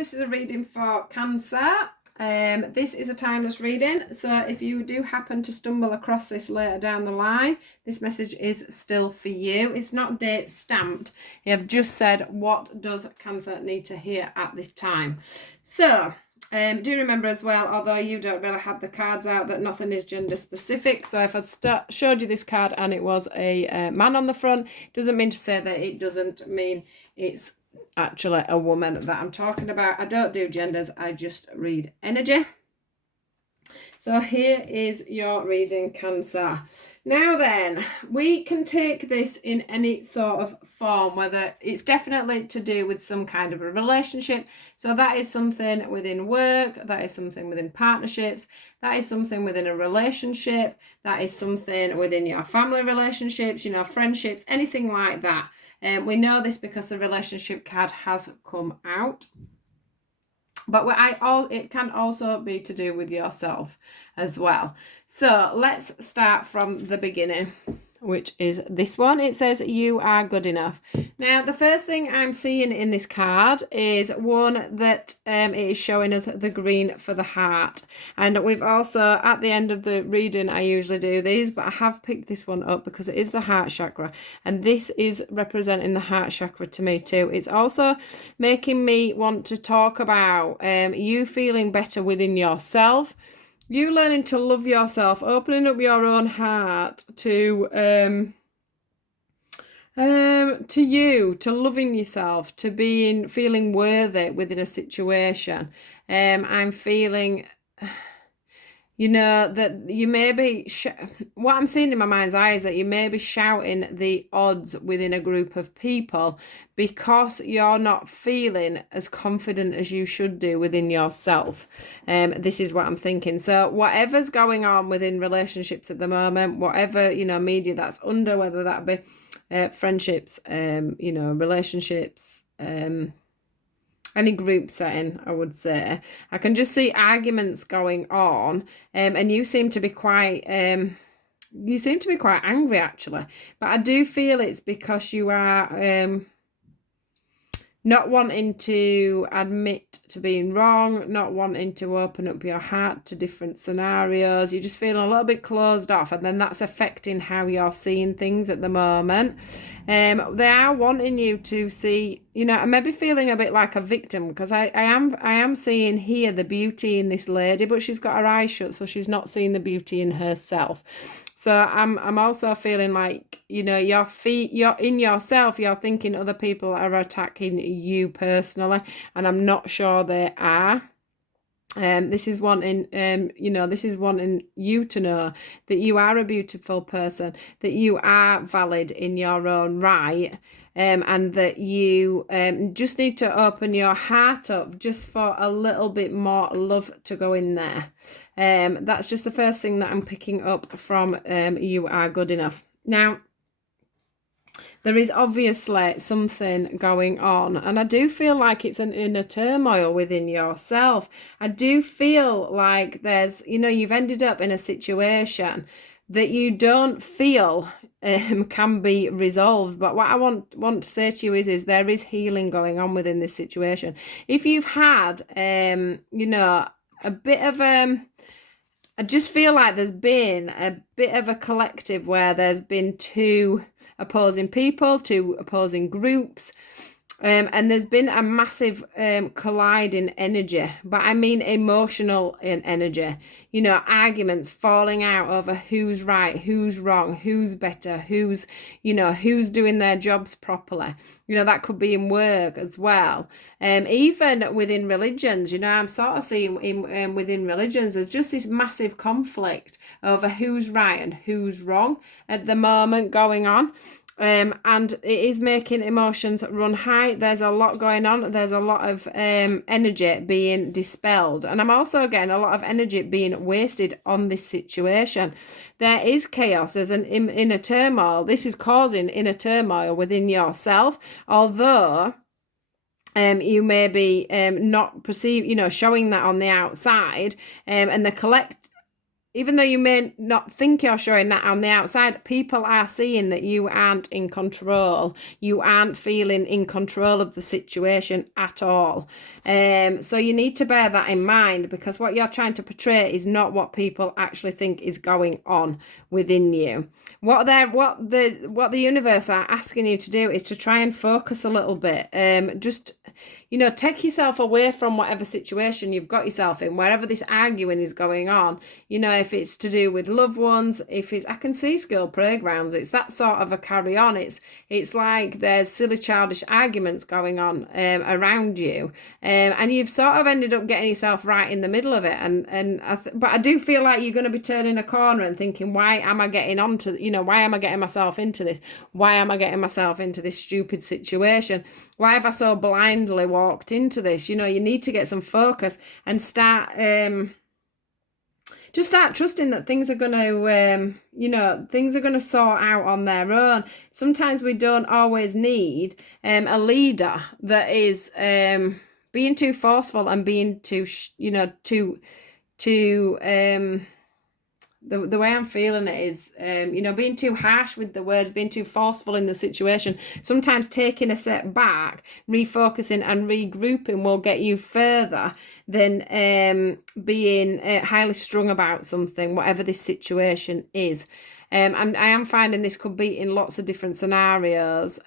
this is a reading for Cancer. This is a timeless reading, so if you do happen to stumble across this later down the line, this message is still for you. It's not date stamped. I've just said, what does Cancer need to hear at this time? So, do remember as well, although you don't really have the cards out, that nothing is gender specific. So if I'd showed you this card and it was a man on the front, doesn't mean to say that it doesn't mean it's actually a woman that I'm talking about. I don't do genders, I just read energy. So here is your reading, Cancer. Now then, we can take this in any sort of form, whether it's definitely to do with some kind of a relationship. So that is something within work, that is something within partnerships, that is something within a relationship, that is something within your family relationships, friendships, anything like that. We know this because the relationship card has come out. But it can also be to do with yourself as well. So let's start from the beginning, which is this one. It says, you are good enough. Now, the first thing I'm seeing in this card is one that it is showing us the green for the heart. And we've also, at the end of the reading, I usually do these, but I have picked this one up because it is the heart chakra. And this is representing the heart chakra to me too. It's also making me want to talk about you feeling better within yourself. You learning to love yourself, opening up your own heart to you, to loving yourself, to feeling worthy within a situation. I'm feeling, that you may be, what I'm seeing in my mind's eye is that you may be shouting the odds within a group of people because you're not feeling as confident as you should do within yourself. This is what I'm thinking. So whatever's going on within relationships at the moment, whatever, media that's under, whether that be friendships, relationships, any group setting, I would say. I can just see arguments going on, and you seem to be quite angry actually. But I do feel it's because you are not wanting to admit to being wrong, not wanting to open up your heart to different scenarios. You're just feeling a little bit closed off, and then that's affecting how you're seeing things at the moment. They are wanting you to see, maybe feeling a bit like a victim, because I am seeing here the beauty in this lady, but she's got her eyes shut, so she's not seeing the beauty in herself. So I'm also feeling like, you're in yourself, you're thinking other people are attacking you personally, and I'm not sure they are. This is wanting, this is wanting you to know that you are a beautiful person, that you are valid in your own right, and that you just need to open your heart up just for a little bit more love to go in there. That's just the first thing that I'm picking up from you are good enough. Now, there is obviously something going on, and I do feel like it's an inner turmoil within yourself. I do feel like there's, you've ended up in a situation that you don't feel can be resolved. But what I want to say to you is there is healing going on within this situation. If you've had, a bit of I just feel like there's been a bit of a collective where there's been two opposing people, two opposing groups, and there's been a massive colliding energy, but I mean emotional energy, arguments falling out over who's right, who's wrong, who's better, who's doing their jobs properly. That could be in work as well. Even within religions, I'm sort of seeing within religions, there's just this massive conflict over who's right and who's wrong at the moment going on. And it is making emotions run high. There's a lot going on. There's a lot of energy being dispelled. And I'm also getting a lot of energy being wasted on this situation. There is chaos. There's an inner turmoil. This is causing inner turmoil within yourself. Although you may be not perceive, showing that on the outside, and the even though you may not think you're showing that on the outside, people are seeing that you aren't in control. You aren't feeling in control of the situation at all. So you need to bear that in mind, because what you're trying to portray is not what people actually think is going on within you. What the universe are asking you to do is to try and focus a little bit. Just, take yourself away from whatever situation you've got yourself in, wherever this arguing is going on. If it's to do with loved ones, I can see school playgrounds, it's that sort of a carry on. It's like there's silly childish arguments going on around you, and you've sort of ended up getting yourself right in the middle of it. But I do feel like you're going to be turning a corner and thinking, why am I getting why am I getting myself into this? Why am I getting myself into this stupid situation? Why have I so blindly walked into this? You need to get some focus and start just start trusting that things are going to, things are going to sort out on their own. Sometimes we don't always need a leader that is being too forceful and being too, the way I'm feeling it is, being too harsh with the words, being too forceful in the situation. Sometimes taking a step back, refocusing and regrouping will get you further than being highly strung about something, whatever this situation is. And I am finding this could be in lots of different scenarios.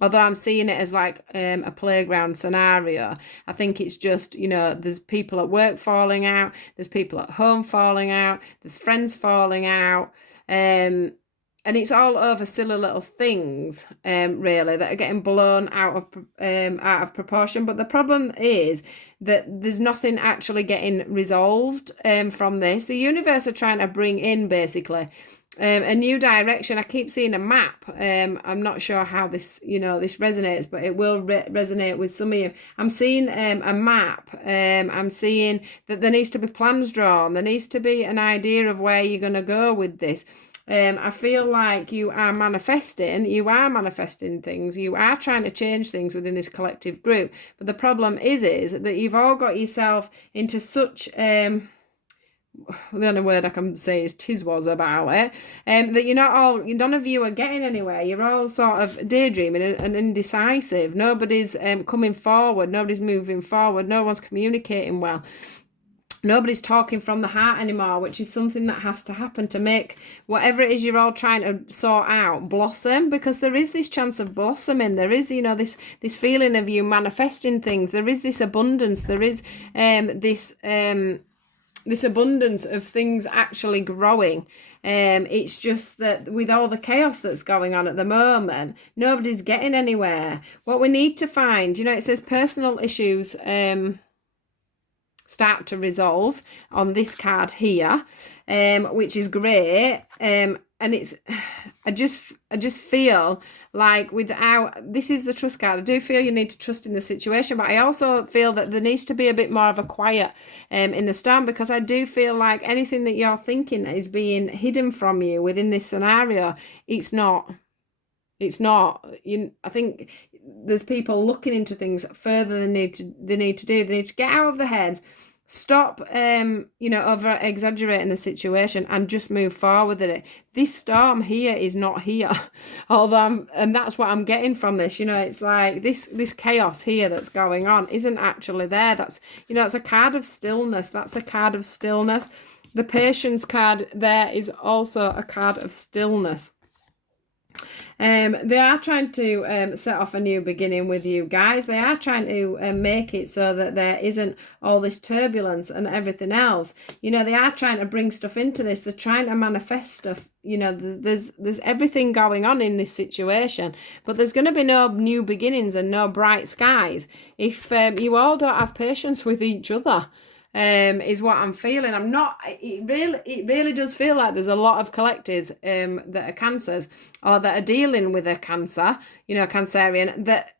Although I'm seeing it as like a playground scenario, I think it's just, there's people at work falling out, there's people at home falling out, there's friends falling out, and it's all over silly little things, really, that are getting blown out of proportion. But the problem is that there's nothing actually getting resolved from this. The universe are trying to bring in, basically, a new direction. I keep seeing a map. I'm not sure how this resonates, but it will resonate with some of you. I'm seeing a map. I'm seeing that there needs to be plans drawn. There needs to be an idea of where you're going to go with this. I feel like you are manifesting things. You are trying to change things within this collective group. But the problem is that you've all got yourself into such the only word I can say is tizwas about it, that none of you are getting anywhere. You're all sort of daydreaming and indecisive. Nobody's coming forward. Nobody's moving forward. No one's communicating well. Nobody's talking from the heart anymore, which is something that has to happen to make whatever it is you're all trying to sort out blossom, because there is this chance of blossoming. There is, this feeling of you manifesting things. There is this abundance. There is this abundance of things actually growing. It's just that with all the chaos that's going on at the moment, nobody's getting anywhere. What we need to find, it says personal issues start to resolve on this card here, which is great. And it's, I just feel like this is the trust card. I do feel you need to trust in the situation, but I also feel that there needs to be a bit more of a quiet in the storm, because I do feel like anything that you're thinking is being hidden from you within this scenario. It's not. I think there's people looking into things further than they need to do. They need to get out of their heads. Stop, over exaggerating the situation and just move forward with it. This storm here is not here, although and that's what I'm getting from this. It's like this chaos here that's going on isn't actually there. That's it's a card of stillness. That's a card of stillness. The patience card there is also a card of stillness. They are trying to set off a new beginning with you guys. They are trying to make it so that there isn't all this turbulence and everything else. They are trying to bring stuff into this. They're trying to manifest stuff. There's everything going on in this situation, but there's going to be no new beginnings and no bright skies if you all don't have patience with each other. Is what I'm feeling. It really does feel like there's a lot of collectives that are cancers or that are dealing with a cancer, cancerian, that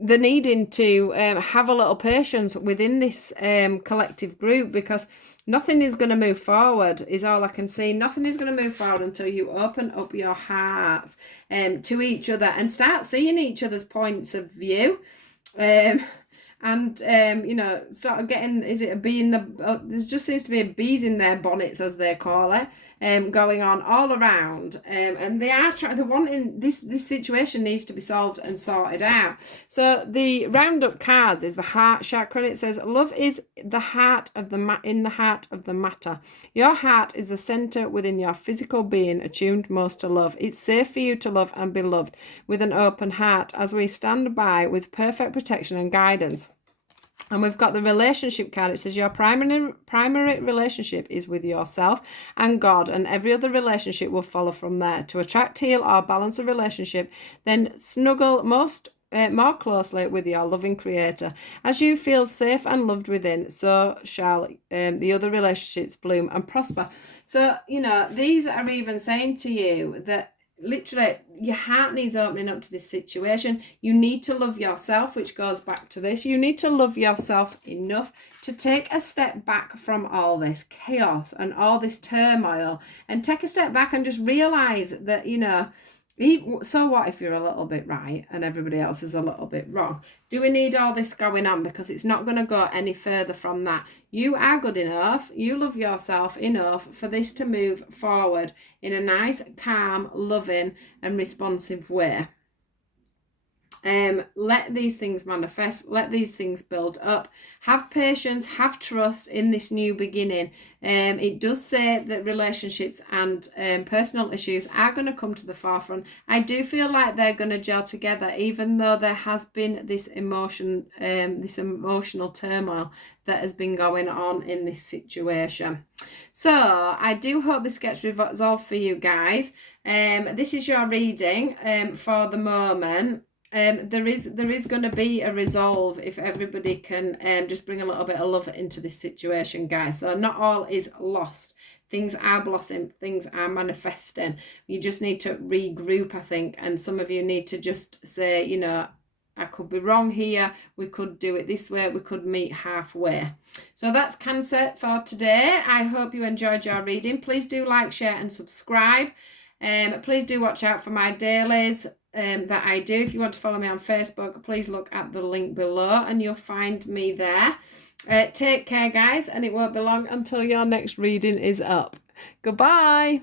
they're needing to have a little patience within this collective group, because nothing is going to move forward, is all I can see. Nothing is going to move forward until you open up your hearts to each other and start seeing each other's points of view. and you know, start getting, is it a bee in the there just seems to be bees in their bonnets, as they call it, going on all around, and they are trying, they're wanting this situation needs to be solved and sorted out. So the roundup cards is the heart chakra, and it says love is the heart of the in the heart of the matter. Your heart is the center within your physical being, attuned most to love. It's safe for you to love and be loved with an open heart as we stand by with perfect protection and guidance. And we've got the relationship card. It says your primary relationship is with yourself and God, and every other relationship will follow from there. To attract, heal, or balance a relationship, then snuggle more closely with your loving creator. As you feel safe and loved within, so shall the other relationships bloom and prosper. So, you know, these are even saying to you that literally your heart needs opening up to this situation. You need to love yourself, which goes back to this. You need to love yourself enough to take a step back from all this chaos and all this turmoil, and take a step back and just realize that, you know, so what if you're a little bit right and everybody else is a little bit wrong? Do we need all this going on? Because it's not going to go any further from that. You are good enough. You love yourself enough for this to move forward in a nice, calm, loving and responsive way. Let these things manifest, let these things build up, have patience, have trust in this new beginning. It does say that relationships and personal issues are going to come to the forefront. I do feel like they're going to gel together, even though there has been this emotional turmoil that has been going on in this situation. So I do hope this gets resolved for you guys. This is your reading for the moment. There is going to be a resolve if everybody can just bring a little bit of love into this situation, guys. So not all is lost. Things are blossoming, things are manifesting. You just need to regroup, I think, and some of you need to just say, you know, I could be wrong here, we could do it this way, we could meet halfway. So that's Cancer for today. I hope you enjoyed your reading. Please do like, share and subscribe. Please do watch out for my dailies that I do. If you want to follow me on Facebook, please look at the link below and you'll find me there. Take care, guys, and it won't be long until your next reading is up. Goodbye.